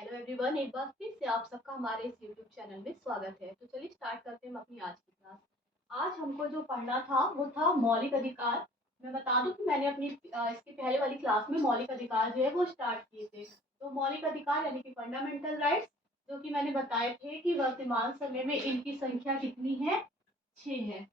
Hello everyone, एक बार फिर से आप सबका हमारे इस यूट्यूब चैनल में स्वागत है। तो चलिए स्टार्ट करते हैं हम अपनी आज की क्लास। आज हमको जो पढ़ना था वो था मौलिक अधिकार। मैं बता दूं कि मैंने अपनी इसके पहले वाली क्लास में मौलिक अधिकार जो है वो स्टार्ट किए थे। तो मौलिक अधिकार यानी कि फंडामेंटल राइट्स, जो कि मैंने बताए थे कि वर्तमान समय में इनकी संख्या कितनी है, 6 है।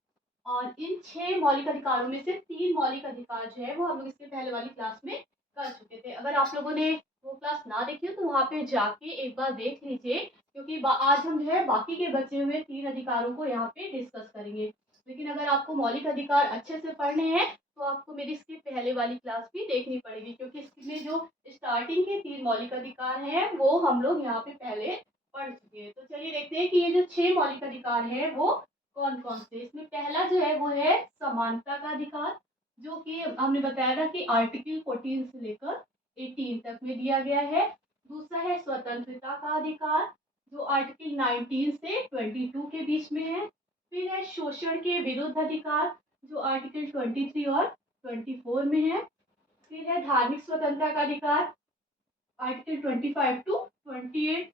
और इन 6 मौलिक अधिकारों में से 3 मौलिक अधिकार जो है वो हम लोग इसके पहले वाली क्लास में कर चुके थे। अगर आप लोगों ने वो क्लास ना देखी हो तो वहाँ पे जाके एक बार देख लीजिए, क्योंकि आज हम जो है बाकी के बचे हुए 3 अधिकारों को यहाँ पे डिस्कस करेंगे। लेकिन अगर आपको मौलिक अधिकार अच्छे से पढ़ने हैं तो आपको मेरी इसके पहले वाली क्लास भी देखनी पड़ेगी, क्योंकि इसमें जो स्टार्टिंग के 3 मौलिक अधिकार हैं वो हम लोग यहाँ पे पहले पढ़ चुके हैं। तो चलिए देखते हैं कि ये जो 6 मौलिक अधिकार हैं वो कौन कौन से। इसमें पहला जो है वो है समानता का अधिकार, जो कि हमने बताया था कि आर्टिकल 14 से लेकर 18 तक में दिया गया है। दूसरा है स्वतंत्रता का अधिकार, जो आर्टिकल 19 से 22 के बीच में है। फिर है शोषण के विरुद्ध अधिकार, जो आर्टिकल 23 और 24 में है। फिर है धार्मिक स्वतंत्रता का अधिकार, आर्टिकल 25 टू 28।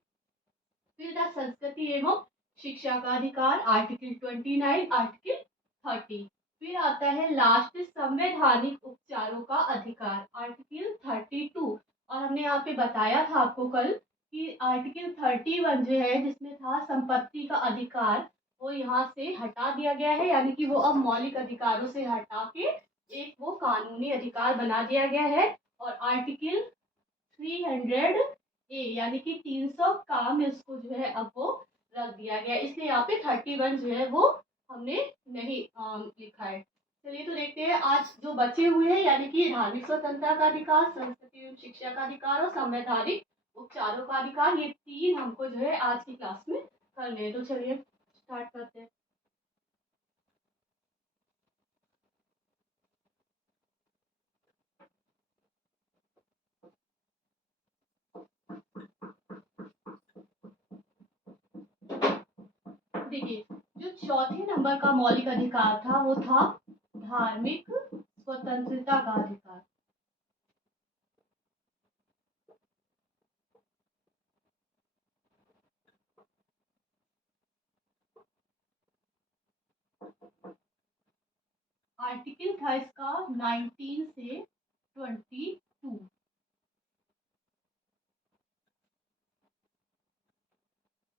फिर था संस्कृति एवं शिक्षा का अधिकार, आर्टिकल 29, आर्टिकल 30। फिर आता है लास्ट संवैधानिक उपचारों का अधिकार, आर्टिकल 32। और हमने यहाँ पे बताया था आपको कल कि आर्टिकल 31 जो है, जिसमें था संपत्ति का अधिकार, वो यहाँ से हटा दिया गया है, यानी कि वो अब मौलिक अधिकारों से हटा के एक वो कानूनी अधिकार बना दिया गया है। और आर्टिकल 300 ए यानी कि 300 काम इसको जो है अब वो रख दिया गया, इसलिए यहाँ पे 31 जो है वो हमने नहीं लिखा है। चलिए तो देखते हैं आज जो बचे हुए हैं, यानी कि धार्मिक स्वतंत्रता का अधिकार, संस्कृति एवं शिक्षा का अधिकार और संवैधानिक उपचारों का अधिकार, ये 3 हमको जो है आज की क्लास में करने हैं। तो चलिए स्टार्ट करते हैं। देखिए, जो चौथे नंबर का मौलिक अधिकार था वो था धार्मिक स्वतंत्रता का अधिकार। आर्टिकल था इसका 19 से 22।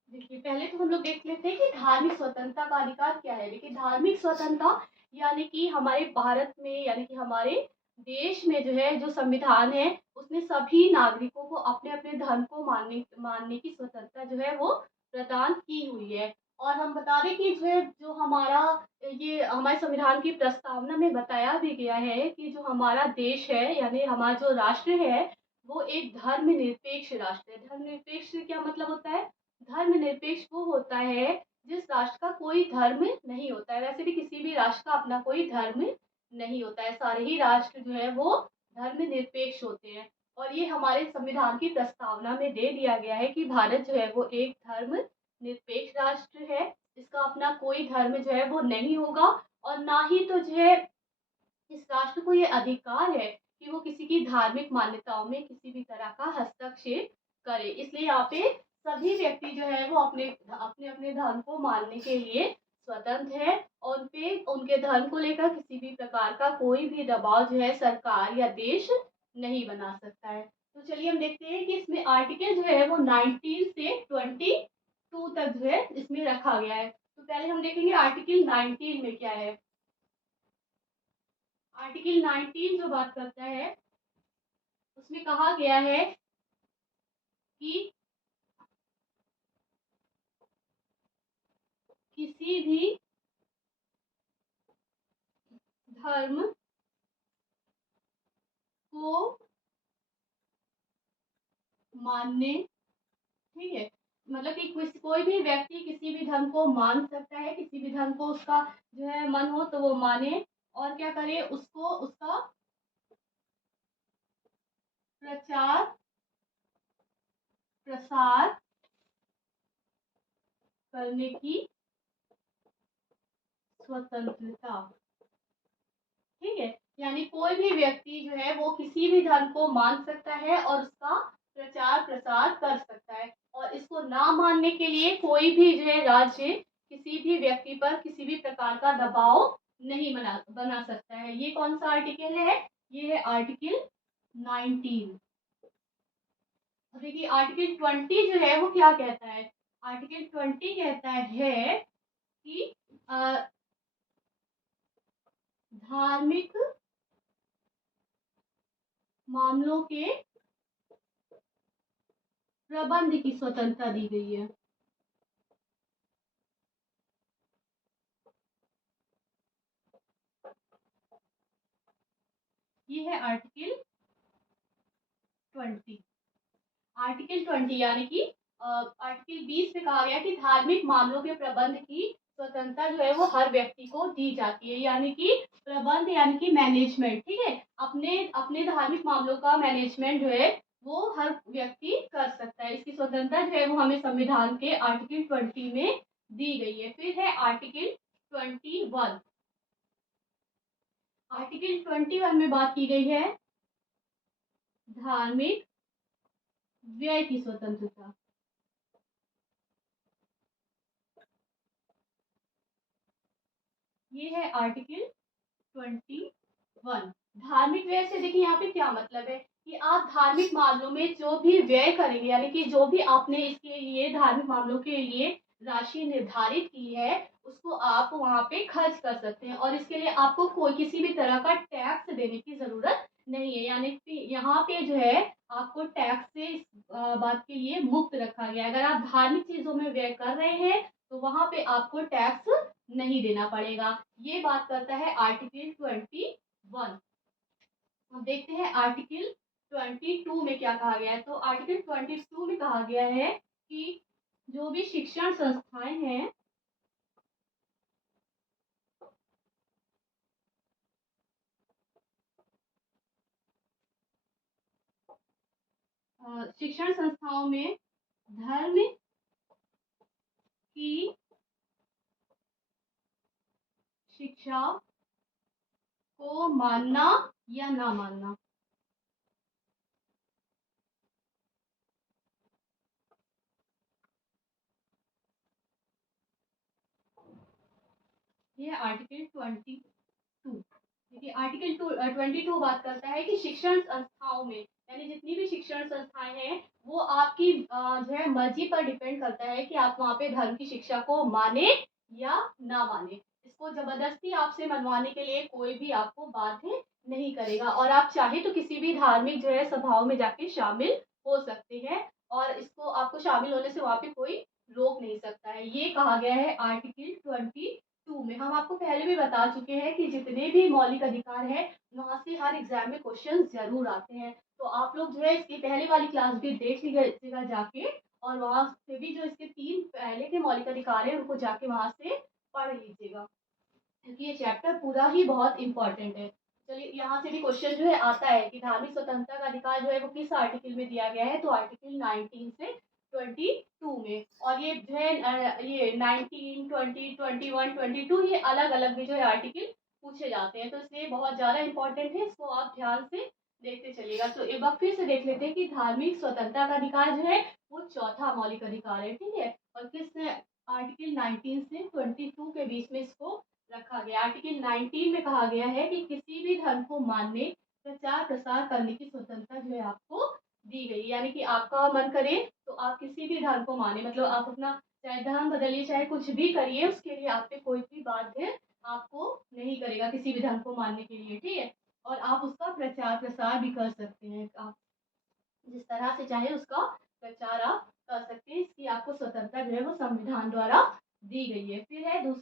देखिए, पहले तो हम लोग देख लेते हैं कि धार्मिक स्वतंत्रता का अधिकार क्या है। देखिए, धार्मिक स्वतंत्रता यानी कि हमारे भारत में, यानी कि हमारे देश में जो है, जो संविधान है उसने सभी नागरिकों को अपने अपने धर्म को मानने की स्वतंत्रता जो है वो प्रदान की हुई है। और हम बता दें कि जो है, जो हमारा ये हमारे संविधान की प्रस्तावना में बताया भी गया है कि जो हमारा देश है, यानी हमारा जो राष्ट्र है, वो एक धर्मनिरपेक्ष राष्ट्र है। धर्मनिरपेक्ष से क्या मतलब होता है? धर्मनिरपेक्ष वो होता है जिस राष्ट्र का कोई धर्म नहीं होता है। वैसे भी किसी भी राष्ट्र का अपना कोई धर्म नहीं होता है, सारे ही राष्ट्र जो है वो धर्मनिरपेक्ष होते हैं। और ये हमारे संविधान की प्रस्तावना में दे दिया गया है कि भारत जो है वो एक धर्मनिरपेक्ष राष्ट्र है, इसका अपना कोई धर्म जो है वो नहीं होगा। और ना ही तो जो है इस राष्ट्र को ये अधिकार है कि वो किसी की धार्मिक मान्यताओं में किसी भी तरह का हस्तक्षेप करे। इसलिए यहाँ पे सभी व्यक्ति जो है वो अपने अपने अपने धर्म को मानने के लिए स्वतंत्र है, और उन पे उनके धर्म को लेकर किसी भी प्रकार का कोई भी दबाव जो है सरकार या देश नहीं बना सकता है। तो चलिए हम देखते हैं कि इसमें आर्टिकल जो है वो 19 से 22 तक जो है इसमें रखा गया है। तो पहले हम देखेंगे आर्टिकल 19 में क्या है। आर्टिकल 19 जो बात करता है उसमें कहा गया है कि किसी भी धर्म को मानने, ठीक है, मतलब कि कोई भी व्यक्ति किसी भी धर्म को मान सकता है, किसी भी धर्म को उसका जो है मन हो तो वो माने, और क्या करे, उसको उसका प्रचार प्रसार करने की स्वतंत्रता, ठीक है। यानी कोई भी व्यक्ति जो है वो किसी भी धर्म को मान सकता है और उसका प्रचार प्रसार कर सकता है। और इसको ना मानने के लिए कोई भी जो है राज्य किसी भी व्यक्ति पर किसी भी प्रकार का दबाव नहीं बना सकता है। ये कौन सा आर्टिकल है? ये है आर्टिकल 19। देखिए आर्टिकल 20 जो है वो क्या कहता है? आर्टिकल 20 कहता है कि धार्मिक मामलों के प्रबंध की स्वतंत्रता दी गई है। ये है आर्टिकल 20। आर्टिकल 20 यानी कि आर्टिकल 20 में कहा गया कि धार्मिक मामलों के प्रबंध की स्वतंत्रता जो है वो हर व्यक्ति को दी जाती है। यानी कि प्रबंध यानी कि मैनेजमेंट, ठीक है, अपने अपने धार्मिक मामलों का मैनेजमेंट जो है वो हर व्यक्ति कर सकता है। इसकी स्वतंत्रता जो है वो हमें संविधान के आर्टिकल 20 में दी गई है। फिर है आर्टिकल 21। आर्टिकल 21 में बात की गई है धार्मिक व्यय की स्वतंत्रता। ये है आर्टिकल 21। धार्मिक व्यय से देखिए यहाँ पे क्या मतलब है कि आप धार्मिक मामलों में जो भी व्यय करेंगे यानी कि जो भी आपने इसके लिए धार्मिक मामलों के लिए राशि निर्धारित की है उसको आप वहाँ पे खर्च कर सकते हैं। और इसके लिए आपको कोई किसी भी तरह का टैक्स देने की जरूरत नहीं है। यानी कि यहाँ पे जो है आपको टैक्स से इस बात के लिए मुक्त रखा गया है। अगर आप धार्मिक चीजों में व्यय कर रहे हैं तो वहां पे आपको टैक्स नहीं देना पड़ेगा। ये बात करता है आर्टिकल 21। अब देखते हैं आर्टिकल 22 में क्या कहा गया है। तो आर्टिकल 22 में कहा गया है कि जो भी शिक्षण संस्थाएं हैं शिक्षण संस्थाओं में धर्म की शिक्षा को मानना या ना मानना। ये आर्टिकल 22। देखिए आर्टिकल 22 बात करता है कि शिक्षण संस्थाओं में यानी जितनी भी शिक्षण संस्थाएं हैं वो आपकी जो है मर्जी पर डिपेंड करता है कि आप वहाँ पे धर्म की शिक्षा को माने या ना माने। इसको जबरदस्ती आपसे मनवाने के लिए कोई भी आपको बाध्य नहीं करेगा। और आप चाहे तो किसी भी धार्मिक जो है सभाओं में जाके शामिल हो सकते हैं और इसको आपको शामिल होने से वहाँ पे कोई रोक नहीं सकता है। ये कहा गया है आर्टिकल 22 में। हम आपको पहले भी बता चुके हैं कि जितने भी मौलिक अधिकार है वहाँ से हर एग्जाम में क्वेश्चन जरूर आते हैं। तो आप लोग जो है इसकी पहले वाली क्लास भी देख लीजिएगा जाके और वहाँ से भी जो इसके 3 पहले के मौलिक अधिकार है उनको जाके वहाँ से पढ़ लीजिएगा क्योंकि ये चैप्टर पूरा ही बहुत इंपॉर्टेंट है। चलिए यहाँ से भी क्वेश्चन जो है आता है कि धार्मिक स्वतंत्रता का अधिकार जो है वो किस आर्टिकल में दिया गया है। तो आर्टिकल 19 से 22 में। और ये जो है ये 19, 20, 21, 22 ये अलग अलग भी जो है आर्टिकल पूछे जाते हैं। तो इसलिए बहुत ज्यादा इंपॉर्टेंट है, इसको आप ध्यान से देखते चलिएगा। तो एक बार फिर से देख लेते हैं कि धार्मिक स्वतंत्रता का अधिकार जो है वो चौथा मौलिक अधिकार है, ठीक है। और किस आर्टिकल 19 से 22 के बीच में इसको रखा गया। आर्टिकल 19 में कहा गया है कि किसी भी धर्म को मानने प्रचार प्रसार करने की स्वतंत्रता जो है आपको दी गई। यानी कि आपका मन करे तो आप किसी भी धर्म को माने, मतलब आप अपना चाहे धर्म बदलिए चाहे कुछ भी करिए उसके लिए आप पे कोई भी बाध्य आपको नहीं करेगा किसी भी धर्म को मानने के लिए, ठीक है। और आप उसका प्रचार प्रसार भी कर सकते हैं। आप जिस तरह से चाहे उसका प्रचार आप कर सकते हैं। इसकी आपको स्वतंत्रता जो है वो संविधान द्वारा दी गई है। फिर है जो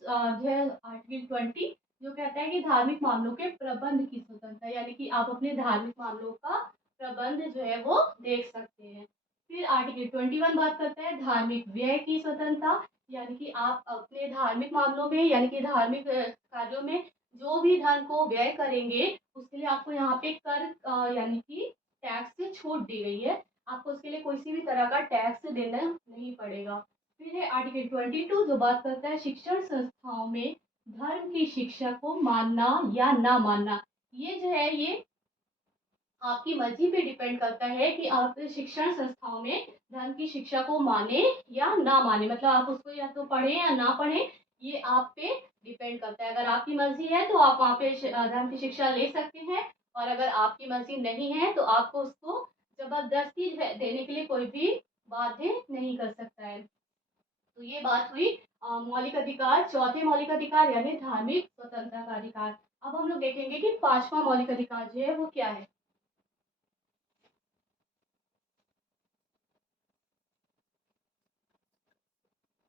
है आर्टिकल 20 जो कहता है कि धार्मिक मामलों के प्रबंध की स्वतंत्रता यानी कि आप अपने धार्मिक मामलों का प्रबंध जो है वो देख सकते हैं। फिर आर्टिकल 21 बात करता है धार्मिक व्यय की स्वतंत्रता यानी कि आप अपने धार्मिक मामलों में यानी कि धार्मिक कार्यों में जो भी धन को व्यय करेंगे उसके लिए आपको यहाँ पे कर यानी कि टैक्स से छूट दी गई है। आपको उसके लिए कोई सी भी तरह का टैक्स देना नहीं पड़ेगा। फिर है आर्टिकल 22 जो बात करता है शिक्षण संस्थाओं में धर्म की शिक्षा को मानना या ना मानना। ये जो है ये आपकी मर्जी पे डिपेंड करता है कि आप शिक्षण संस्थाओं में धर्म की शिक्षा को माने या ना माने, मतलब आप उसको या तो पढ़ें या ना पढ़ें, ये आप पे डिपेंड करता है। अगर आपकी मर्जी है तो आप वहाँ पे धर्म की शिक्षा ले सकते हैं, और अगर आपकी मर्जी नहीं है तो आपको उसको जबरदस्ती देने के लिए कोई भी बाध्य नहीं कर सकता है। तो ये बात हुई मौलिक अधिकार, चौथे मौलिक अधिकार यानी धार्मिक स्वतंत्रता का अधिकार। अब हम लोग देखेंगे कि पांचवा मौलिक अधिकार जो है वो क्या है।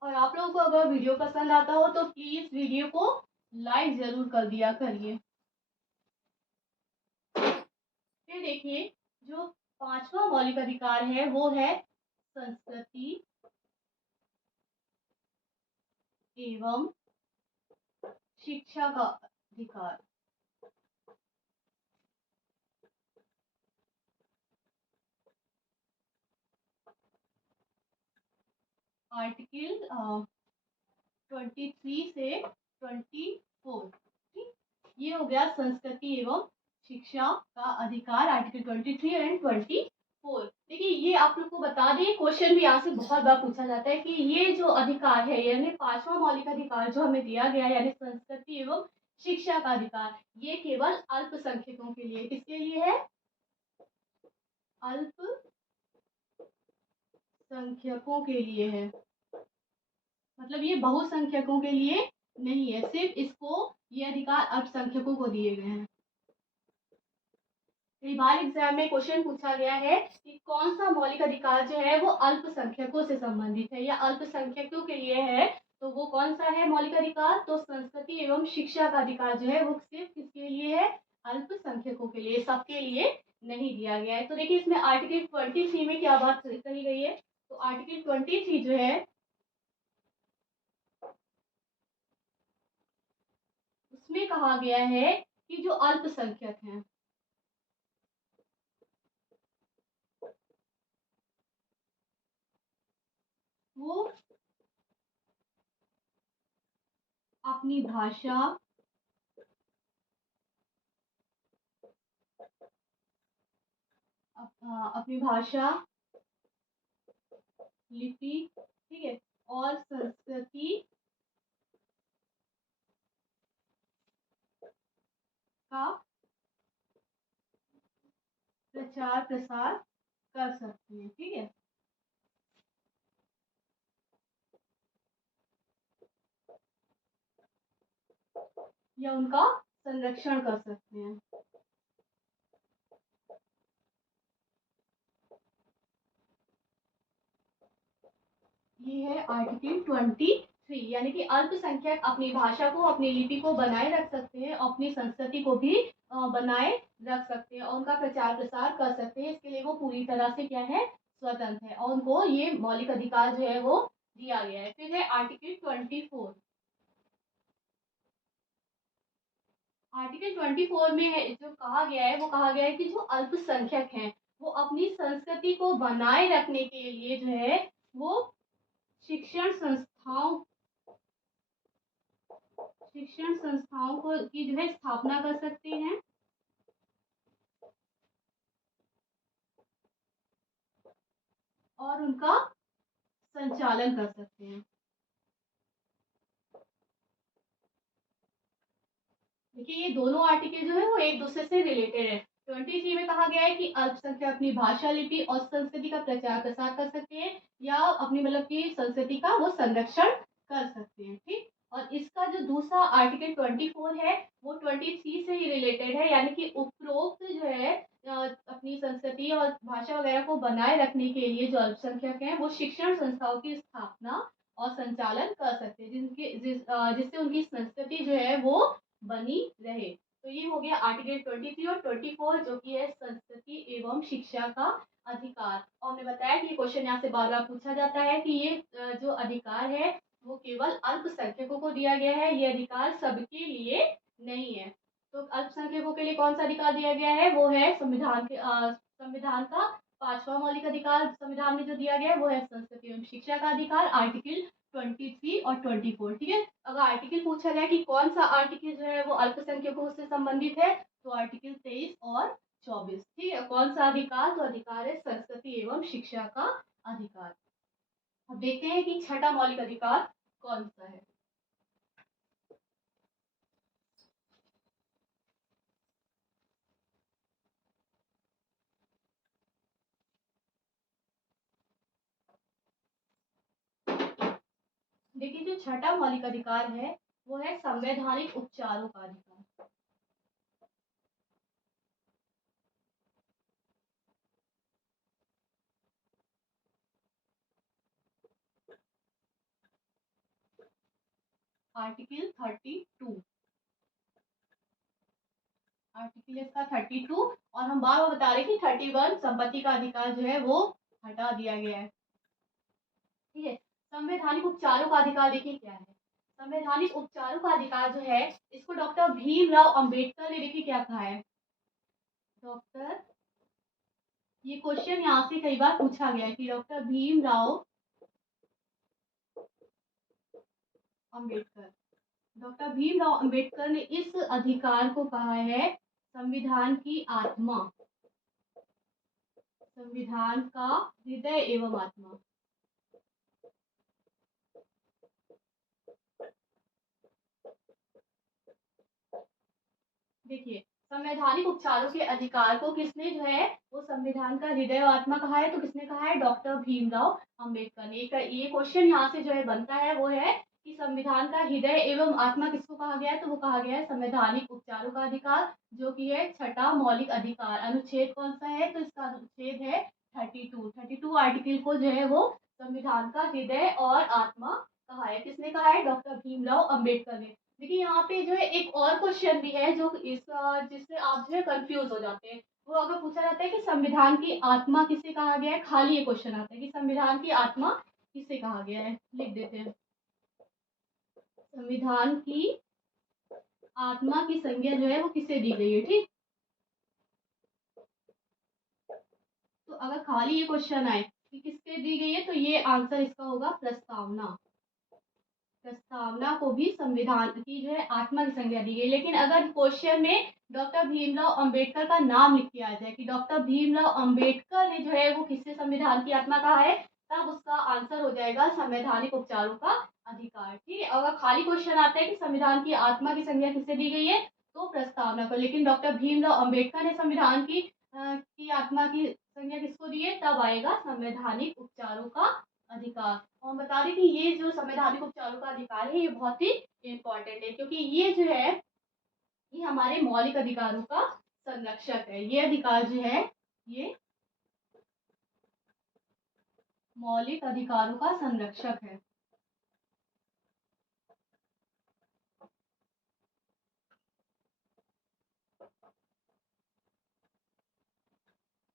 और आप लोगों को अगर वीडियो पसंद आता हो तो प्लीज वीडियो को लाइक जरूर कर दिया करिए। फिर देखिए, जो पांचवा मौलिक अधिकार है वो है संस्कृति एवं शिक्षा का अधिकार। आर्टिकल 23 से 24। ठीक, ये हो गया संस्कृति एवं शिक्षा का अधिकार, आर्टिकल 23 एंड 24। देखिए, ये आप लोग को बता दें, क्वेश्चन भी यहाँ से बहुत बार पूछा जाता है कि ये जो अधिकार है यानी पांचवा मौलिक अधिकार जो हमें दिया गया है यानी संस्कृति एवं शिक्षा का अधिकार, ये केवल अल्पसंख्यकों के लिए, किसके लिए है? अल्पसंख्यकों के लिए है। मतलब ये बहुसंख्यकों के लिए नहीं है, सिर्फ इसको ये अधिकार अल्पसंख्यकों को दिए गए हैं। कई बार एग्जाम में क्वेश्चन पूछा गया है कि कौन सा मौलिक अधिकार जो है वो अल्पसंख्यकों से संबंधित है या अल्पसंख्यकों के लिए है, तो वो कौन सा है मौलिक अधिकार? तो संस्कृति एवं शिक्षा का अधिकार जो है वो सिर्फ किसके लिए है? अल्पसंख्यकों के लिए, सबके लिए नहीं दिया गया है। तो देखिए, इसमें आर्टिकल 23 में क्या बात कही गई है? तो आर्टिकल 23 जो है उसमें कहा गया है कि जो अल्पसंख्यक हैं वो अपनी भाषा, अपनी भाषा, लिपि, ठीक है, और संस्कृति का प्रचार प्रसार कर सकते हैं। ठीक है, या उनका संरक्षण कर सकते हैं। ये है आर्टिकल 23, यानी कि अल्पसंख्यक अपनी भाषा को, अपनी लिपि को बनाए रख सकते हैं, अपनी संस्कृति को भी बनाए रख सकते हैं और उनका प्रचार प्रसार कर सकते हैं। इसके लिए वो पूरी तरह से क्या है? स्वतंत्र है, और उनको ये मौलिक अधिकार जो है वो दिया गया है। फिर है आर्टिकल 24। आर्टिकल 24 में है जो कहा गया है, वो कहा गया है कि जो अल्पसंख्यक हैं वो अपनी संस्कृति को बनाए रखने के लिए जो है वो शिक्षण संस्थाओं शिक्षण संस्थाओं को की जो है स्थापना कर सकते हैं और उनका संचालन कर सकते हैं। देखिए, ये दोनों आर्टिकल जो है वो एक दूसरे से रिलेटेड है। 23 में कहा गया है कि अल्पसंख्यक अपनी भाषा, लिपि और संस्कृति का प्रचार प्रसार कर सकते हैं या अपनी मतलब की संस्कृति का वो संरक्षण कर सकते हैं। ठीक, और इसका जो दूसरा आर्टिकल 24 है वो 23 से ही रिलेटेड है, यानी कि उपरोक्त जो है अपनी संस्कृति और भाषा वगैरह को बनाए रखने के लिए जो अल्पसंख्यक हैं वो शिक्षण संस्थाओं की स्थापना और संचालन कर सकते हैं, जिससे उनकी संस्कृति जो है वो बनी रहे। तो ये हो गया आर्टिकल 23 और 24 जो कि है संस्कृति एवं शिक्षा का अधिकार। और हमने बताया कि ये क्वेश्चन यहाँ से बार बार पूछा जाता है कि ये जो अधिकार है वो केवल अल्पसंख्यकों को दिया गया है, ये अधिकार सबके लिए नहीं है। तो अल्पसंख्यकों के लिए कौन सा अधिकार दिया गया है? वो है संविधान का पांचवा मौलिक अधिकार, संविधान में जो दिया गया है वो है संस्कृति एवं शिक्षा का अधिकार, आर्टिकल 23 और 24। ठीक है, अगर आर्टिकल पूछा जाए कि कौन सा आर्टिकल जो है वो अल्पसंख्यकों से संबंधित है, तो आर्टिकल 23 और 24। ठीक है, कौन सा अधिकार? तो अधिकार है संस्कृति एवं शिक्षा का अधिकार। अब देखते हैं कि छठा मौलिक अधिकार कौन सा है। देखिए, जो छठा मौलिक अधिकार है वो है संवैधानिक उपचारों का अधिकार। आर्टिकल 32। आर्टिकल इसका 32। और हम बार बार बता रहे कि 31 संपत्ति का अधिकार जो है वो हटा दिया गया है। ठीक है, संवैधानिक उपचारों का अधिकार देखिए क्या है। संवैधानिक उपचारों का अधिकार जो है इसको डॉक्टर भीमराव अंबेडकर ने देखिए क्या कहा है। डॉक्टर, ये क्वेश्चन यहाँ से कई बार पूछा गया है कि डॉक्टर भीमराव अंबेडकर, डॉक्टर भीमराव अंबेडकर ने इस अधिकार को कहा है संविधान की आत्मा, संविधान का हृदय एवं आत्मा। देखिए, संवैधानिक उपचारों के अधिकार को किसने जो है वो संविधान का हृदय और आत्मा कहा है? तो किसने कहा है? डॉक्टर भीमराव अंबेडकर ने। ये क्वेश्चन यहाँ से जो है बनता है वो है कि संविधान का हृदय एवं आत्मा किसको कहा गया है? तो वो कहा गया है संवैधानिक उपचारों का अधिकार, जो कि है छठा मौलिक अधिकार। अनुच्छेद कौन सा है? तो इसका अनुच्छेद है 32। 32 आर्टिकल को जो है वो संविधान का हृदय और आत्मा कहा है। किसने कहा है? डॉक्टर भीमराव अंबेडकर ने। देखिए, यहाँ पे जो है एक और क्वेश्चन भी है जो जिससे आप जो है कंफ्यूज हो जाते हैं। वो अगर पूछा जाता है कि संविधान की आत्मा किसे कहा गया है, खाली ये क्वेश्चन आता है कि संविधान की आत्मा किसे कहा गया है। लिख देते हैं, संविधान की आत्मा की संज्ञा जो है वो किसे दी गई है। ठीक, तो अगर खाली ये क्वेश्चन आए कि किससे दी गई है तो ये आंसर इसका होगा प्रस्तावना। प्रस्तावना को भी संविधान की जो है आत्मा की संज्ञा दी गई। लेकिन अगर क्वेश्चन में डॉक्टर भीमराव अंबेडकर का नाम लिख के आ जाए कि डॉक्टर भीमराव अंबेडकर ने जो है वो किससे संविधान की आत्मा कहा है, तब उसका आंसर हो जाएगा संवैधानिक उपचारों का अधिकार। ठीक है, अगर खाली क्वेश्चन आता है कि संविधान की आत्मा की संज्ञा किससे दी गई है तो प्रस्तावना को, लेकिन डॉक्टर भीमराव अंबेडकर ने संविधान की आत्मा की संज्ञा किसको दी है, तब आएगा संवैधानिक उपचारों का अधिकार। और बता दें कि ये जो संवैधानिक उपचारों का अधिकार है ये बहुत ही इम्पोर्टेंट है, क्योंकि ये जो है ये हमारे मौलिक अधिकारों का संरक्षक है। ये अधिकार जो है ये मौलिक अधिकारों का संरक्षक है।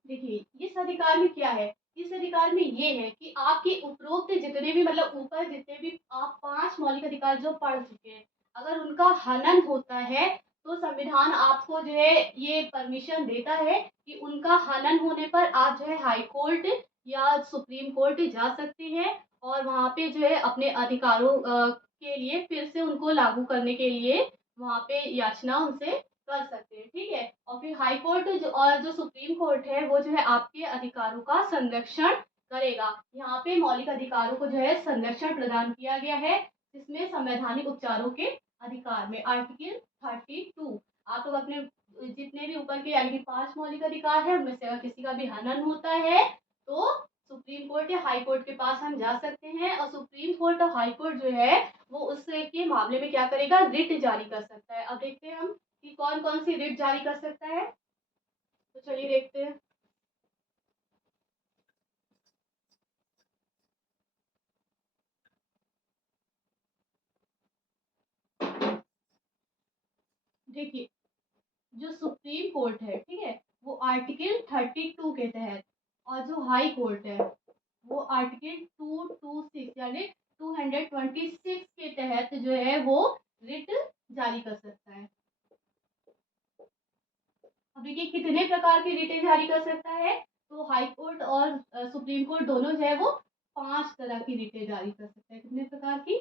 देखिए, इस अधिकार में क्या है? इस अधिकार में ये है कि आपके उपरोक्त जितने भी मतलब ऊपर जितने भी आप 5 मौलिक अधिकार जो पढ़ चुके हैं, अगर उनका हनन होता है तो संविधान आपको जो है ये परमिशन देता है कि उनका हनन होने पर आप जो है हाई कोर्ट या सुप्रीम कोर्ट जा सकते हैं और वहाँ पे जो है अपने अधिकारों के लिए फिर से उनको लागू करने के लिए वहाँ पे याचना उनसे कर सकते हैं। ठीक है, और फिर हाई कोर्ट और जो सुप्रीम कोर्ट है वो जो है आपके अधिकारों का संरक्षण करेगा। यहाँ पे मौलिक अधिकारों को जो है संरक्षण प्रदान किया गया है, जिसमें संवैधानिक उपचारों के अधिकार में आर्टिकल 32। आप लोग अपने जितने भी ऊपर के यानी कि 5 मौलिक अधिकार है उनमें से अगर किसी का भी हनन होता है तो सुप्रीम कोर्ट या हाई कोर्ट के पास हम जा सकते हैं, और सुप्रीम कोर्ट और हाई कोर्ट जो है वो उसके मामले में क्या करेगा, रिट जारी कर सकता है। अब देखते हैं हम कि कौन कौन सी रिट जारी कर सकता है, तो चलिए देखते हैं। देखिए, जो सुप्रीम कोर्ट है, ठीक है, वो आर्टिकल 32 के तहत, और जो हाई कोर्ट है वो आर्टिकल 226 यानी 226 के तहत जो है वो रिट जारी कर सकता है। अब देखिए कितने प्रकार की रिटें जारी कर सकता है, तो हाई कोर्ट और सुप्रीम कोर्ट दोनों जो है वो 5 तरह की रिटें जारी कर सकता है। कितने प्रकार की?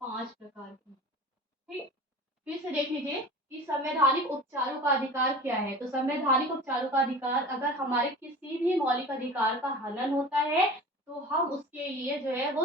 5 प्रकार की। ठीक, फिर से देख लीजिए कि संवैधानिक उपचारों का अधिकार क्या है। तो संवैधानिक उपचारों का अधिकार, अगर हमारे किसी भी मौलिक अधिकार का हनन होता है तो हम उसके लिए जो है वो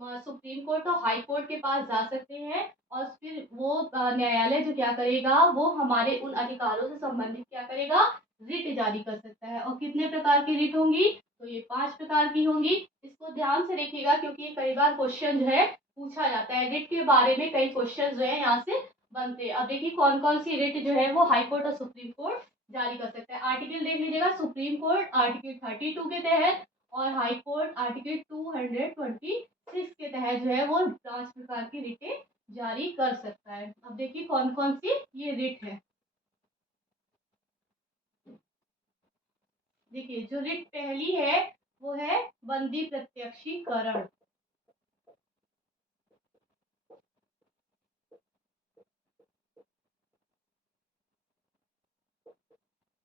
सुप्रीम कोर्ट और हाई कोर्ट के पास जा सकते हैं, और फिर वो न्यायालय जो क्या करेगा, वो हमारे उन अधिकारों से संबंधित क्या करेगा, रिट जारी कर सकता है। और कितने प्रकार की रिट होंगी, तो ये 5 प्रकार की होंगी। इसको ध्यान से देखिएगा क्योंकि ये कई बार क्वेश्चन जो है पूछा जाता है, रिट के बारे में कई क्वेश्चन जो है यहाँ से बनते हैं। अब देखिए कौन कौन सी रिट जो है वो हाई कोर्ट और सुप्रीम कोर्ट जारी कर सकता है। आर्टिकल देख लीजिएगा, सुप्रीम कोर्ट आर्टिकल 32 के तहत और हाई कोर्ट आर्टिकल 226 के तहत जो है वो 5 प्रकार की रिटें जारी कर सकता है। अब देखिए कौन कौन सी ये रिट है। देखिए जो रिट पहली है वो है बंदी प्रत्यक्षीकरण।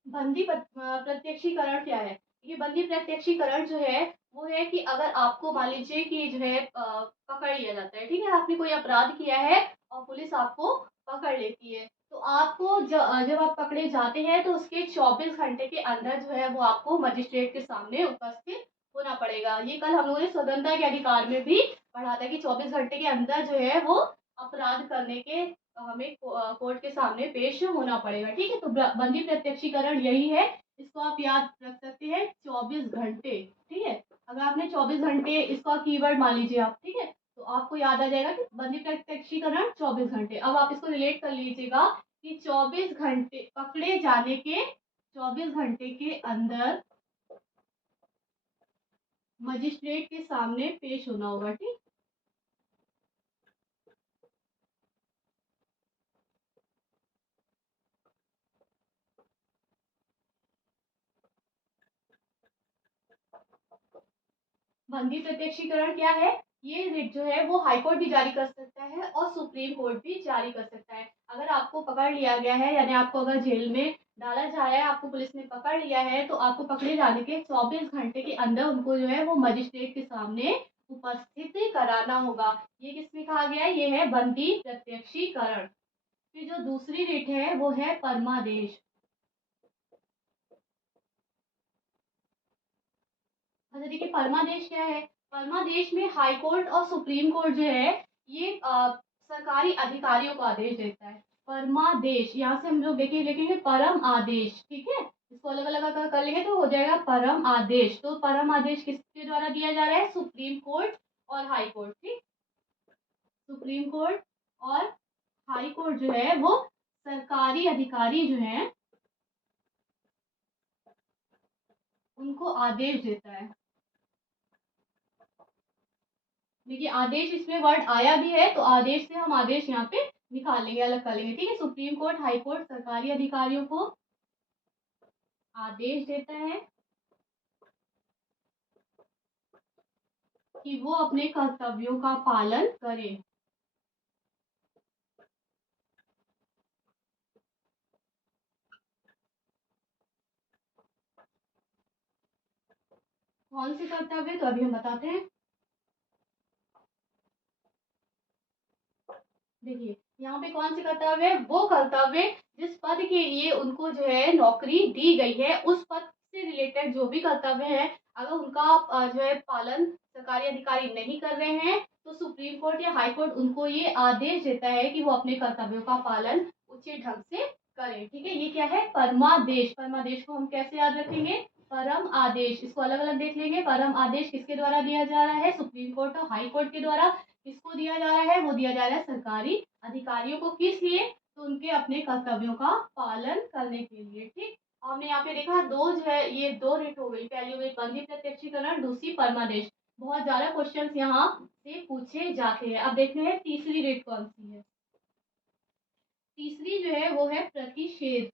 प्रत्यक्षीकरण क्या है, ये बंदी प्रत्यक्षीकरण जो है वो है कि अगर आपको मान लीजिए कि जो है पकड़ लिया जाता है, ठीक है, आपने कोई अपराध किया है और पुलिस आपको पकड़ लेती है, तो आपको जब आप पकड़े जाते हैं तो उसके 24 घंटे के अंदर जो है वो आपको मजिस्ट्रेट के सामने उपस्थित होना पड़ेगा। ये कल हम लोगों ने स्वतंत्रता के अधिकार में भी पढ़ा था कि 24 घंटे के अंदर जो है वो अपराध करने के हमें कोर्ट के सामने पेश होना पड़ेगा। ठीक है, तो बंदी प्रत्यक्षीकरण यही है, इसको आप याद रख सकते हैं 24 घंटे। ठीक है, अगर आपने 24 घंटे इसका कीवर्ड मान लीजिए आप, ठीक है, तो आपको याद आ जाएगा कि बंदी प्रत्यक्षीकरण 24 घंटे। अब आप इसको रिलेट कर लीजिएगा कि 24 घंटे पकड़े जाने के 24 घंटे के अंदर मजिस्ट्रेट के सामने पेश होना होगा। ठीक, बंदी प्रत्यक्षीकरण क्या है, ये रिट जो है वो हाई कोर्ट भी जारी कर सकता है और सुप्रीम कोर्ट भी जारी कर सकता है। अगर आपको पकड़ लिया गया है, यानी आपको अगर जेल में डाला जा रहा है, आपको पुलिस ने पकड़ लिया है, तो आपको पकड़े जाने के 24 घंटे के अंदर उनको जो है वो मजिस्ट्रेट के सामने उपस्थित कराना होगा। ये किसमें कहा गया है, ये है बंदी प्रत्यक्षीकरण। फिर जो दूसरी रिट है वो है परमादेश। अच्छा देखिए परमादेश क्या है, परमादेश में हाई कोर्ट और सुप्रीम कोर्ट जो है ये सरकारी अधिकारियों को आदेश देता है। परमादेश यहाँ से हम लोग देखिए लिखेंगे परम आदेश। ठीक है, इसको अलग अलग अगर कर लेंगे तो हो जाएगा परम आदेश। तो परम आदेश किसके द्वारा दिया जा रहा है, सुप्रीम कोर्ट और हाई कोर्ट। ठीक, सुप्रीम कोर्ट और हाई कोर्ट जो है वो सरकारी अधिकारी जो है उनको आदेश देता है। देखिए आदेश इसमें वर्ड आया भी है, तो आदेश से हम आदेश यहाँ पे निकाल लेंगे, अलग कर लेंगे। ठीक है, सुप्रीम कोर्ट हाई कोर्ट सरकारी अधिकारियों को आदेश देता है कि वो अपने कर्तव्यों का पालन करें। कौन से कर्तव्य, तो अभी हम बताते हैं। देखिए यहाँ पे कौन से कर्तव्य है, वो कर्तव्य जिस पद के लिए उनको जो है नौकरी दी गई है, उस पद से रिलेटेड जो भी कर्तव्य है, अगर उनका जो है पालन सरकारी अधिकारी नहीं कर रहे हैं, तो सुप्रीम कोर्ट या हाई कोर्ट उनको ये आदेश देता है कि वो अपने कर्तव्यों का पालन उचित ढंग से करें। ठीक है, ये क्या है, परमादेश। परमादेश को हम कैसे याद रखेंगे, परम आदेश। इसको अलग अलग देख लेंगे। परम आदेश किसके द्वारा दिया जा रहा है, सुप्रीम कोर्ट और हाई कोर्ट के द्वारा। किसको दिया जा रहा है, वो दिया जा रहा है सरकारी अधिकारियों को। किस लिए, तो उनके अपने कर्तव्यों का पालन करने के लिए। ठीक, हमने यहाँ पे देखा दो जो है ये दो रिट हो गई, पहली हो गई बंदी प्रत्यक्षीकरण, दूसरी परमादेश। बहुत ज्यादा क्वेश्चंस यहाँ से पूछे जाते हैं। अब देखते हैं तीसरी रिट कौन सी है। तीसरी जो है वो है प्रतिषेध।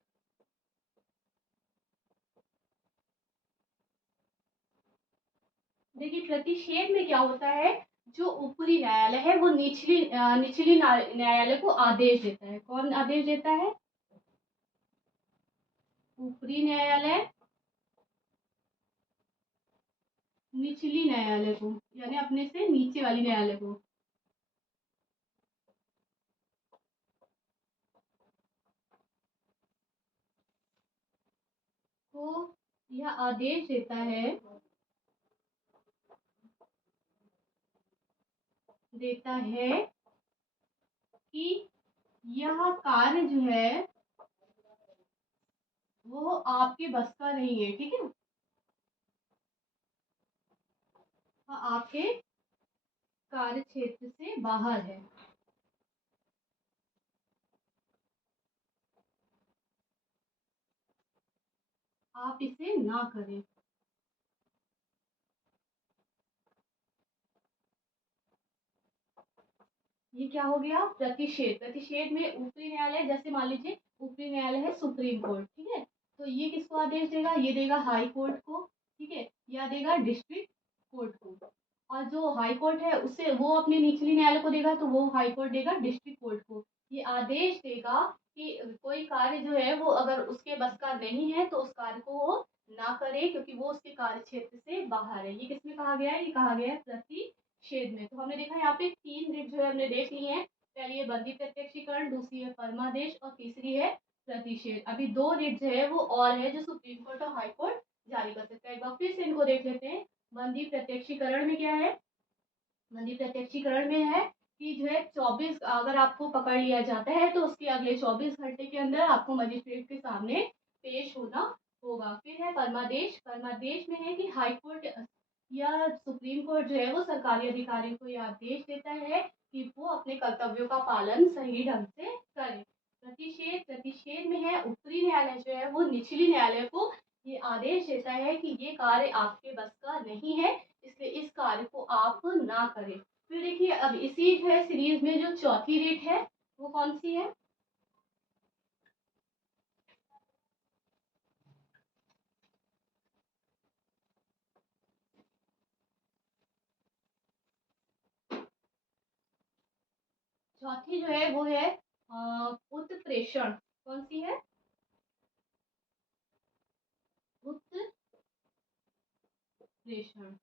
देखिए प्रतिषेध में क्या होता है, जो ऊपरी न्यायालय है वो निचली न्यायालय को आदेश देता है। कौन आदेश देता है, ऊपरी न्यायालय निचली न्यायालय को, यानी अपने से नीचे वाली न्यायालय को। को यह आदेश देता है कि यह कार्य जो है वो आपके बस का नहीं है, ठीक है, आपके कार्य क्षेत्र से बाहर है, आप इसे ना करें। ये क्या हो गया? प्रतिषेध। प्रतिषेध में ऊपरी न्यायालय, जैसे मान लीजिए ऊपरी न्यायालय है सुप्रीम कोर्ट, ठीक है, तो ये किसको आदेश देगा? ये देगा हाई कोर्ट को, ठीक है, या देगा डिस्ट्रिक्ट कोर्ट को। और जो हाई कोर्ट है उससे वो अपने निचली न्यायालय को देगा, तो वो हाई कोर्ट देगा डिस्ट्रिक्ट कोर्ट को। ये आदेश देगा कि कोई कार्य जो है वो अगर उसके बस का नहीं है तो उस कार्य को वो ना करे, क्योंकि वो उसके कार्य क्षेत्र से बाहर है। ये किसमें कहा गया है? ये कहा गया है प्रतिषेध में। तो हमने देखा यहाँ पे 3 रीट जो है हमने देख ली है। पहली है बंदी प्रत्यक्षीकरण, दूसरी है परमादेश और तीसरी है प्रतिषेध। अभी 2 रीट जो है वो और है जो सुप्रीम कोर्ट और हाई कोर्ट जारी कर सकता है। एक बार फिर से इनको देख लेते हैं। बंदी प्रत्यक्षीकरण में क्या है? बंदी प्रत्यक्षीकरण में है कि जो है 24, अगर आपको पकड़ लिया जाता है तो उसके अगले 24 घंटे के अंदर आपको मजिस्ट्रेट के सामने पेश होना होगा। फिर है परमादेश। परमादेश में है कि हाई कोर्ट या सुप्रीम कोर्ट जो है वो सरकारी अधिकारियों को यह आदेश देता है कि वो अपने कर्तव्यों का पालन सही ढंग से करें। प्रतिषेध। प्रतिषेध में है ऊपरी न्यायालय जो है वो निचली न्यायालय को ये आदेश देता है कि ये कार्य आपके बस का नहीं है, इसलिए इस कार्य को आप ना करें। फिर देखिए अब इसी जो है सीरीज में जो चौथी रीट है वो कौन सी है? चौथी जो है वो है उत्प्रेषण। कौन सी है? उत्प्रेषण।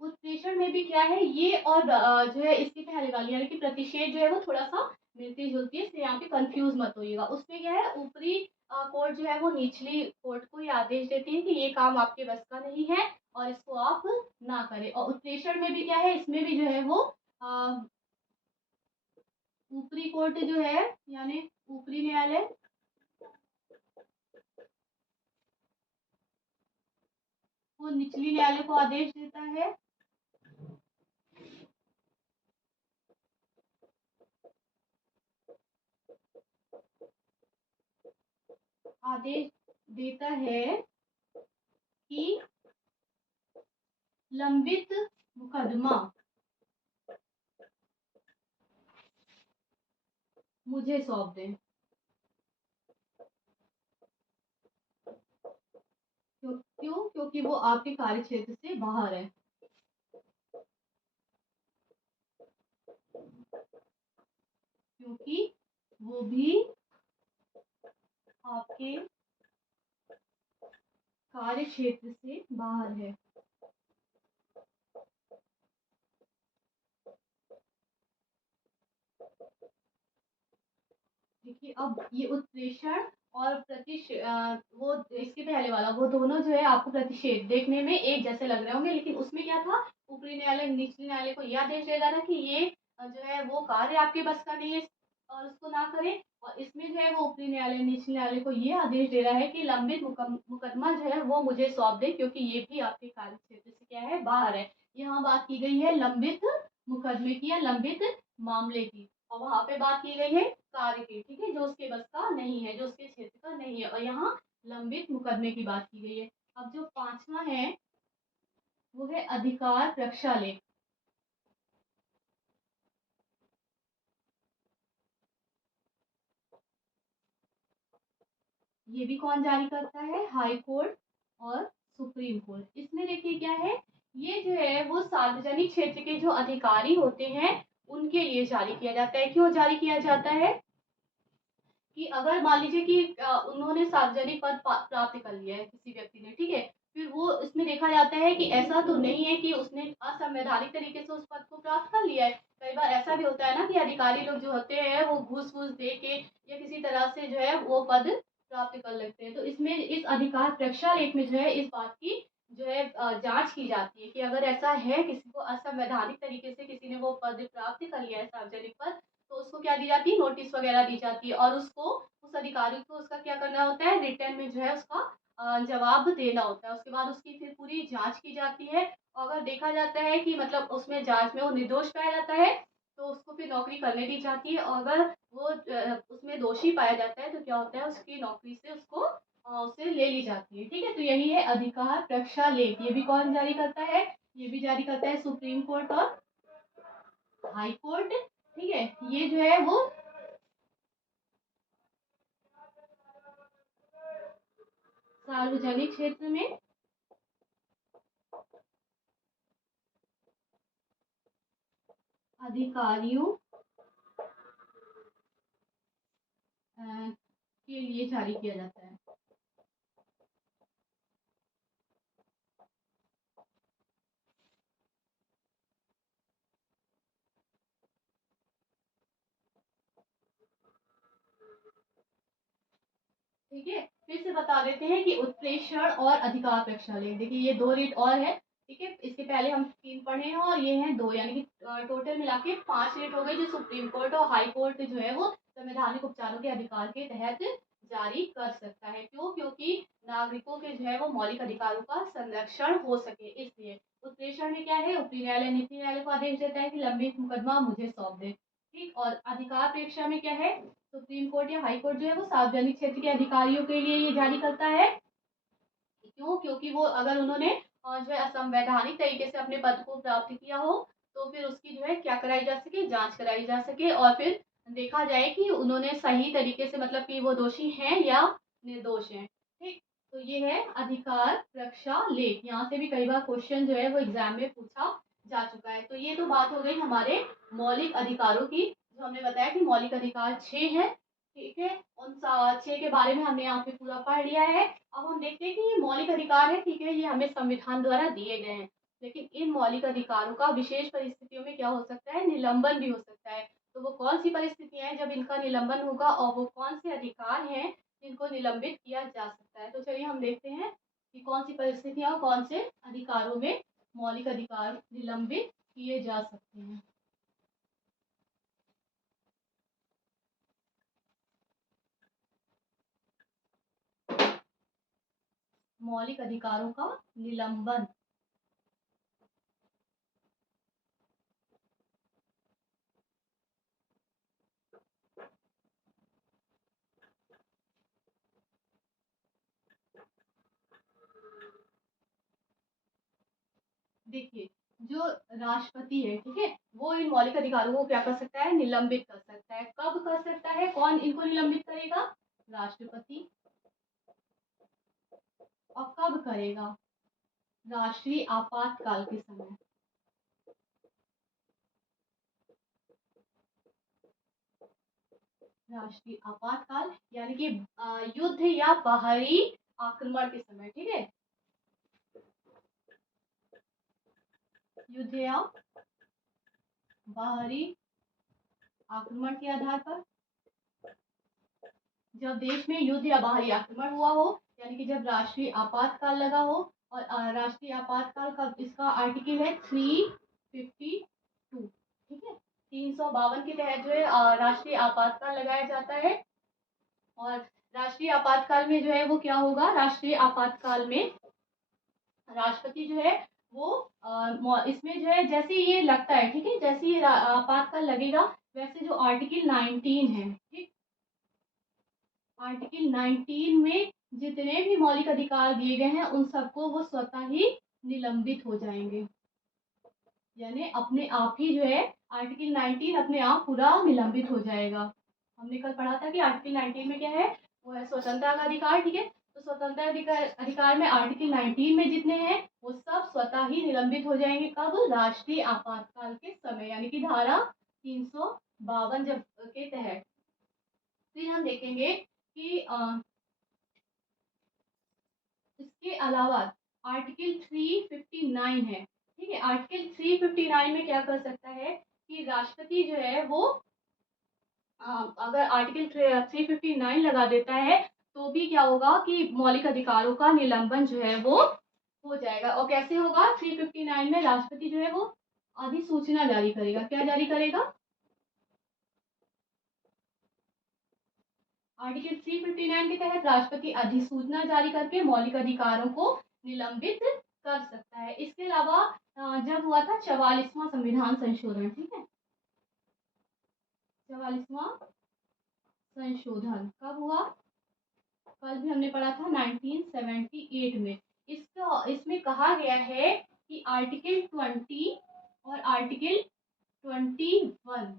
उत्प्रेषण में भी क्या है, ये और जो है इसकी पहले वाली यानी कि प्रतिषेध जो है वो थोड़ा सा मिलती जुलती है, इसलिए यहाँ पे कंफ्यूज मत होइएगा। उसमें क्या है, ऊपरी कोर्ट जो है वो निचली कोर्ट को ये आदेश देती है कि ये काम आपके बस का नहीं है और इसको आप ना करें। और उत्प्रेषण में भी क्या है, इसमें भी जो है वो ऊपरी कोर्ट जो है यानी ऊपरी न्यायालय वो निचली न्यायालय को आदेश देता है, आदेश देता है कि लंबित मुकदमा मुझे सौंप दें। क्यों? क्योंकि वो आपके कार्य क्षेत्र से बाहर है। क्योंकि वो भी आपके कार्य क्षेत्र से बाहर है। देखिए अब ये उत्प्रेषण और वो इसके पहले वाला वो दोनों जो है आपको प्रतिषेध देखने में एक जैसे लग रहे होंगे, लेकिन उसमें क्या था, ऊपरी न्यायालय निचले न्यायालय को यह आदेश दे रहा था कि ये जो है वो कार्य आपके बस का नहीं है और उसको ना करें। और इसमें जो है वो ऊपरी न्यायालय निचले न्यायालय को ये आदेश दे रहा है कि लंबित मुकदमा जो है वो मुझे सौंप दे, क्योंकि ये भी आपके कार्य क्षेत्र से क्या है, बाहर है। यहाँ बात की गई है लंबित मुकदमे की या लंबित मामले की, और वहां पे बात की गई है कार्य की, ठीक है, जो उसके बस का नहीं है, जो उसके क्षेत्र का नहीं है, और यहाँ लंबित मुकदमे की बात की गई है। अब जो 5वां है वो है अधिकार रक्षा लेख। ये भी कौन जारी करता है? हाई कोर्ट और सुप्रीम कोर्ट। इसमें देखिए क्या है, ये जो है वो सार्वजनिक क्षेत्र के जो अधिकारी होते हैं उनके लिए जारी किया जाता है। क्यों जारी किया जाता है? कि अगर मान लीजिए कि उन्होंने सार्वजनिक पद प्राप्त कर लिया है किसी व्यक्ति ने, ठीक है, फिर वो इसमें देखा जाता है कि ऐसा तो नहीं है कि उसने असंवैधानिक तरीके से उस पद को प्राप्त कर लिया है। कई बार ऐसा भी होता है ना कि अधिकारी लोग जो होते हैं वो घूस वूस दे के या किसी तरह से जो है वो पद प्राप्त कर लेते हैं। तो इसमें इस अधिकार प्रेक्षालेख में जो है इस बात की जो है जांच की जाती है कि अगर ऐसा है किसी को असंवैधानिक तरीके से किसी ने वो पद प्राप्त कर लिया है सार्वजनिक पद, तो उसको क्या दी जाती है, नोटिस वगैरह दी जाती है और उसको उस अधिकारी को उसका क्या करना होता है, रिटर्न में जो है उसका जवाब देना होता है। उसके बाद उसकी फिर पूरी जांच की जाती है और अगर देखा जाता है कि मतलब उसमें जांच में वो निर्दोष पाया जाता है तो उसको फिर नौकरी करने दी जाती है और अगर वो उसमें दोषी पाया जाता है तो क्या होता है, उसकी नौकरी से उसको उसे ले ली जाती है। ठीक है, तो यही है अधिकार प्रक्षालेख। ये भी कौन जारी करता है, ये भी जारी करता है सुप्रीम कोर्ट और हाई कोर्ट। ठीक है, ये जो है वो सार्वजनिक क्षेत्र में अधिकारियों के लिए जारी किया जाता है। ठीक है, फिर से बता देते हैं कि उत्प्रेषण और अधिकार प्रक्षालेख। देखिए ये 2 रेट और है। ठीक है, इसके पहले हम 3 पढ़े हैं और ये हैं 2, यानी कि टोटल मिला के 5 रेट हो गए जो सुप्रीम कोर्ट और हाई कोर्ट जो है वो संवैधानिक उपचारों के अधिकार के तहत जारी कर सकता है। क्यों? क्योंकि नागरिकों के जो है वो मौलिक अधिकारों का संरक्षण हो सके, इसलिए। उत्प्रेषण में क्या है, ऊपरी न्यायालय नीति न्यायालय को आदेश देता है कि लंबित मुकदमा मुझे सौंप दे। ठीक, और अधिकार प्रेक्षा में क्या है, सुप्रीम कोर्ट या हाई कोर्ट जो है वो सार्वजनिक क्षेत्र के अधिकारियों के लिए ये जारी करता है। क्यों? क्योंकि वो अगर उन्होंने जो है असंवैधानिक तरीके से अपने पद को प्राप्त किया हो तो फिर उसकी जो है क्या कराई जा सके, जांच कराई जा सके और फिर देखा जाए कि उन्होंने सही तरीके से मतलब कि वो दोषी हैं या निर्दोष हैं। ठीक, तो ये है अधिकार रक्षा लेख। यहाँ से भी कई बार क्वेश्चन जो है वो एग्जाम में पूछा जा चुका है। तो ये तो बात हो गई हमारे मौलिक अधिकारों की, जो हमने बताया कि मौलिक अधिकार 6 हैं। ठीक है, उन 6 के बारे में हमने यहाँ पे पूरा पढ़ लिया है। अब हम देखते हैं कि ये मौलिक अधिकार है, ठीक है, ये हमें संविधान द्वारा दिए गए हैं, लेकिन इन मौलिक अधिकारों का विशेष परिस्थितियों में क्या हो सकता है, निलंबन भी हो सकता है। तो वो कौन सी परिस्थितियां हैं जब इनका निलंबन होगा और वो कौन से अधिकार हैं जिनको निलंबित किया जा सकता है। तो चलिए हम देखते हैं कि कौन सी परिस्थितियां और कौन से अधिकारों में मौलिक अधिकार निलंबित किए जा सकते हैं। मौलिक अधिकारों का निलंबन। देखिए, जो राष्ट्रपति है, ठीक है, वो इन मौलिक अधिकारों को क्या कर सकता है, निलंबित कर सकता है। कब कर सकता है, कौन इनको निलंबित करेगा, राष्ट्रपति। और कब करेगा, राष्ट्रीय आपातकाल के समय। राष्ट्रीय आपातकाल यानी कि युद्ध या बाहरी आक्रमण के समय। ठीक है, युद्ध या बाहरी आक्रमण के आधार पर, जब देश में युद्ध या बाहरी आक्रमण हुआ हो, यानी कि जब राष्ट्रीय आपातकाल लगा हो। और राष्ट्रीय आपातकाल का इसका आर्टिकल है 352। ठीक है, 352 के तहत जो है राष्ट्रीय आपातकाल लगाया जाता है। और राष्ट्रीय आपातकाल में जो है वो क्या होगा, राष्ट्रीय आपातकाल में राष्ट्रपति जो है वो इसमें जो है जैसे ये लगता है, ठीक है, जैसे ये आपातकाल लगेगा वैसे जो आर्टिकल 19 है, ठीक, आर्टिकल 19 में जितने भी मौलिक अधिकार दिए गए हैं उन सबको वो स्वतः ही निलंबित हो जाएंगे। यानी अपने आप ही जो है आर्टिकल 19 अपने आप पूरा निलंबित हो जाएगा। हमने कल पढ़ा था कि आर्टिकल 19 में क्या है, वो है स्वतंत्रता का अधिकार। ठीक है, तो स्वतंत्रता अधिकार में आर्टिकल 19 में जितने हैं वो सब स्वतः ही निलंबित हो जाएंगे। कब, राष्ट्रीय आपातकाल के समय, यानी कि धारा 352 जब के तहत। फिर हम देखेंगे कि इसके अलावा आर्टिकल 359 है। ठीक है, आर्टिकल 359 में क्या कर सकता है कि राष्ट्रपति जो है वो अगर आर्टिकल 359 लगा देता है तो भी क्या होगा कि मौलिक अधिकारों का निलंबन जो है वो हो जाएगा। और कैसे होगा? 359 में राष्ट्रपति जो है वो अधिसूचना जारी करेगा। क्या जारी करेगा? आर्टिकल 359 के तहत राष्ट्रपति अधिसूचना जारी करके मौलिक अधिकारों को निलंबित कर सकता है। इसके अलावा जब हुआ था 44वां संविधान संशोधन, ठीक है, 44वां संशोधन कब हुआ? कल भी हमने पढ़ा था 1978 में। इसमें कहा गया है कि आर्टिकल 20 और आर्टिकल 21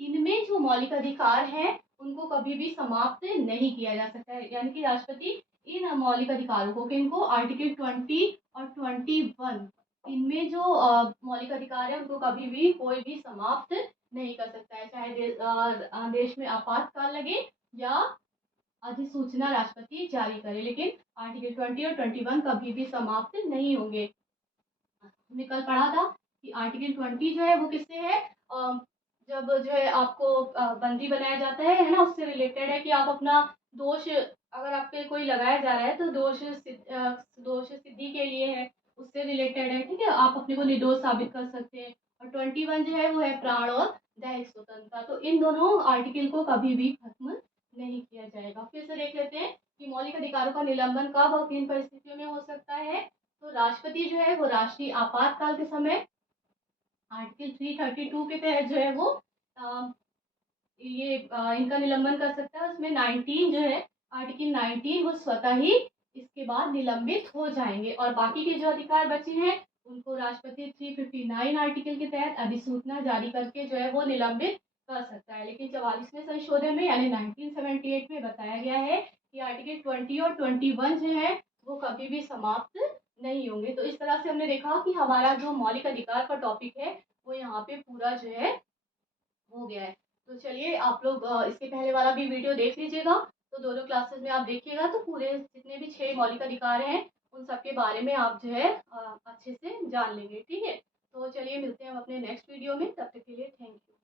इनमें जो मौलिक अधिकार हैं उनको कभी भी समाप्त नहीं किया जा सकता है। यानी कि राष्ट्रपति इन मौलिक अधिकारों को, किनको, आर्टिकल 20 और 21 इनमें जो मौलिक अधिकार है उनको कभी भी कोई भी समाप्त नहीं कर सकता है, चाहे देश में आपातकाल लगे या अधिसूचना राष्ट्रपति जारी करे, लेकिन आर्टिकल 20 और 21 कभी भी समाप्त नहीं होंगे। हमने कल पढ़ा था कि आर्टिकल 20 जो है वो किससे है? जब जो है आपको बंदी बनाया जाता है ना, उससे रिलेटेड है कि आप अपना दोष, अगर आप पे कोई लगाया जा रहा है तो दोष सिद्धि के लिए है, उससे रिलेटेड है, ठीक है, आप अपने को निर्दोष साबित कर सकते हैं। और 21 जो है वो है प्राण और दैहिक स्वतंत्रता। तो इन दोनों आर्टिकल को कभी भी खत्म नहीं किया जाएगा। फिर से देख लेते हैं कि मौलिक अधिकारों का निलंबन कब और किन परिस्थितियों में हो सकता है। तो राष्ट्रपति जो है वो राष्ट्रीय आपातकाल के समय आर्टिकल 332 के तहत जो है वो इनका निलंबन कर सकता है। उसमें 19 जो है, आर्टिकल 19 वो स्वतः ही इसके बाद निलंबित हो जाएंगे, और बाकी के जो अधिकार बचे हैं उनको राष्ट्रपति 359 आर्टिकल के तहत अधिसूचना जारी करके जो है वो निलंबित कर सकता है। लेकिन 44वें संशोधन में यानी 1978 में बताया गया है कि आर्टिकल 20 और 21 जो है वो कभी भी समाप्त नहीं होंगे। तो इस तरह से हमने देखा कि हमारा जो मौलिक अधिकार का टॉपिक है वो यहाँ पे पूरा जो है हो गया है। तो चलिए आप लोग इसके पहले वाला भी वीडियो देख लीजिएगा। तो दोनों क्लासेस में आप देखिएगा तो पूरे जितने भी 6 मौलिक अधिकार हैं उन सब के बारे में आप जो है अच्छे से जान लेंगे, ठीक है। तो चलिए मिलते हैं हम अपने नेक्स्ट वीडियो में, तब तक के लिए थैंक यू।